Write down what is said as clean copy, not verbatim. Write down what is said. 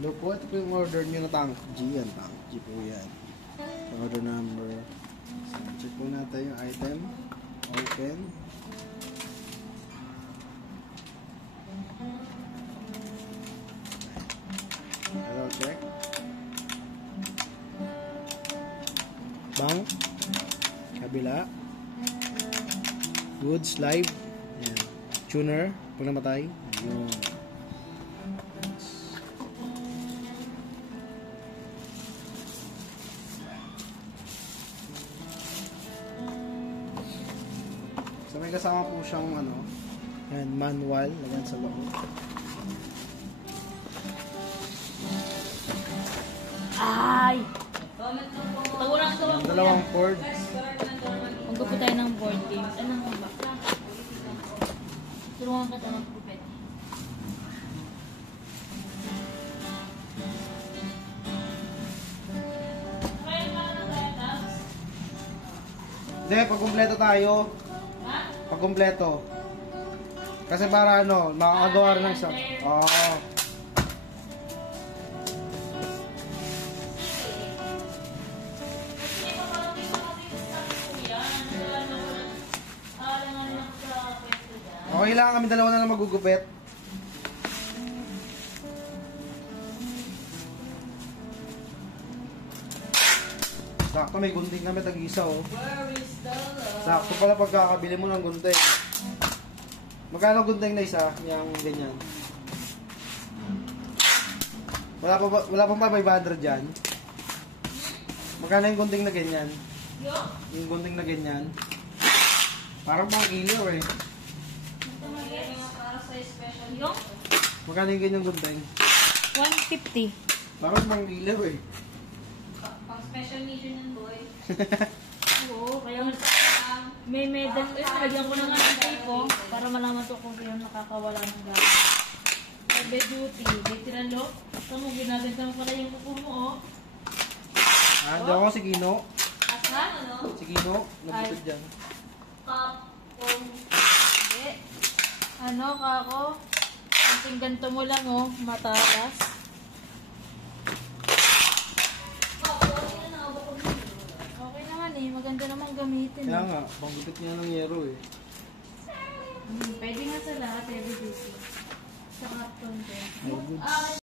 Look po, ito po yung order nyo na tank G. Yan, tank G po yan. Order number. So, check po natin yung item. Open. Hello, check. Bang. Kabila. Woods live. Yan. Tuner. Pag namatay. Yun. So may kasama po siyang ano, yan, manual, lagyan sa loob. Ay! Yung dalawang cord. Magpo po tayo ng board game. Ano nga ba? Tulungan ka tayo mag-pupet. Hindi, pag kumpleto tayo. Pag kumpleto. Kasi para ano, makakagawa rin ng isa. Oo. Okay lang, kami dalawa na lang magugupit. Sakto, may gunting kami tag-isa, oh. Sakto pala pagkakabili mo ng gunting. Magkano gunting na isa? Yung ganyan. Wala pa 500 dyan? Magkano yung gunting na ganyan? Yung gunting na ganyan? Parang pang kilo, eh. Yung? Magkano yung ganyang gunting? 150. Parang pang kilo, eh. Pang special mission yan, boy. Oo, kaya may medal. Lagyan ko na nga ng tape, oh, para malaman to kung sino nakakawala ng gamit. Sabi duty, may tinalo. Tamugin natin kung pala yung kuko mo, oh. Ah, diyan ako si Kino. Asan, ano? Si Kino, nabutod dyan. Hindi. Ano, kako? Ang ganito mo lang, oh, matalas. Okay naman eh, maganda naman gamitin. Kaya nga, panggupit niya ng yero, eh. Pwede nga sa lahat, heavy duty. Sa kapton din. Ay, goods.